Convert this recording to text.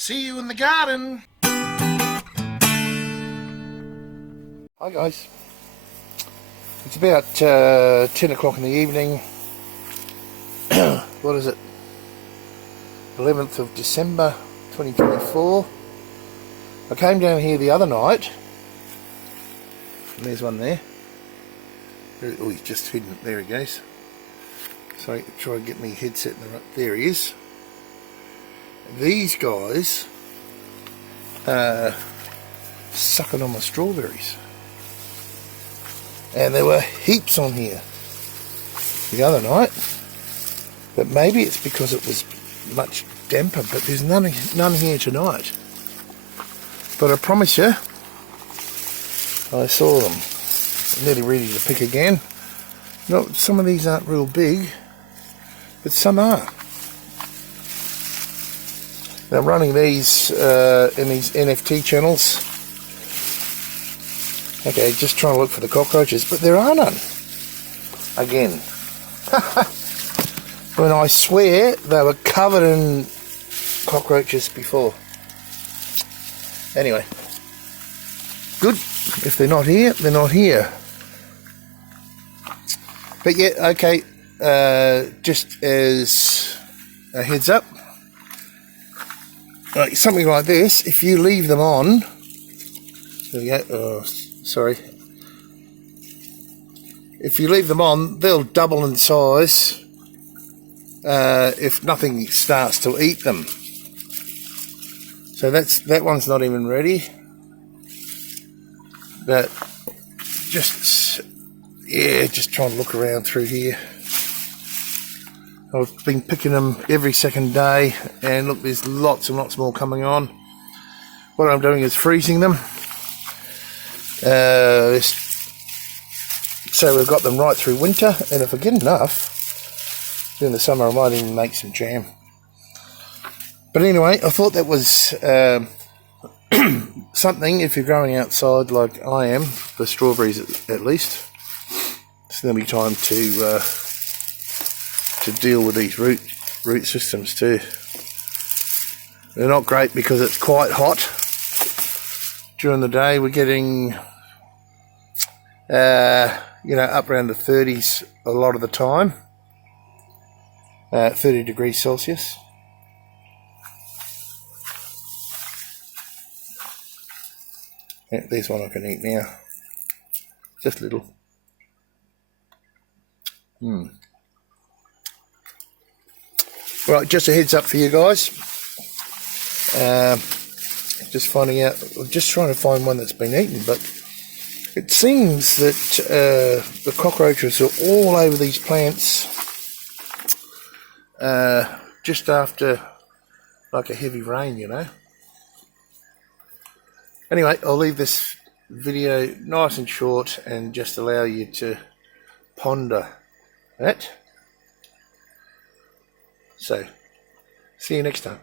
See you in the garden. Hi guys. It's about 10 o'clock in the evening. What is it? 11th of December 2024. I came down here the other night. And there's one there. Oh, he's just hidden. There he goes. Sorry, try to get me headset in the right. There he is. These guys are sucking on my strawberries. And there were heaps on here the other night. But maybe it's because it was much damper, but there's none here tonight. But I promise you, I saw them. Nearly ready to pick again. No, some of these aren't real big, but some are. Now I'm running these in these NFT channels. Okay, just trying to look for the cockroaches, but there are none. Again. When I swear they were covered in cockroaches before. Anyway. Good. If they're not here, they're not here. But yeah, okay, just as a heads up, like something like this, if you leave them on, there we go, oh, sorry, if you leave them on, they'll double in size if nothing starts to eat them. So that one's not even ready, but just trying to look around through here. I've been picking them every second day, and look, there's lots and lots more coming on. What I'm doing is freezing them. So we've got them right through winter, and if I get enough, during the summer I might even make some jam. But anyway, I thought that was something, if you're growing outside like I am, for strawberries at least. It's going to be time to deal with these root systems too. They're not great because it's quite hot during the day. We're getting up around the 30s a lot of the time, 30 degrees Celsius. Yeah, there's one I can eat now, just little. Right, just a heads up for you guys. Just finding out, I'm just trying to find one that's been eaten, but it seems that the cockroaches are all over these plants just after like a heavy rain, you know. Anyway, I'll leave this video nice and short and just allow you to ponder that. So, see you next time.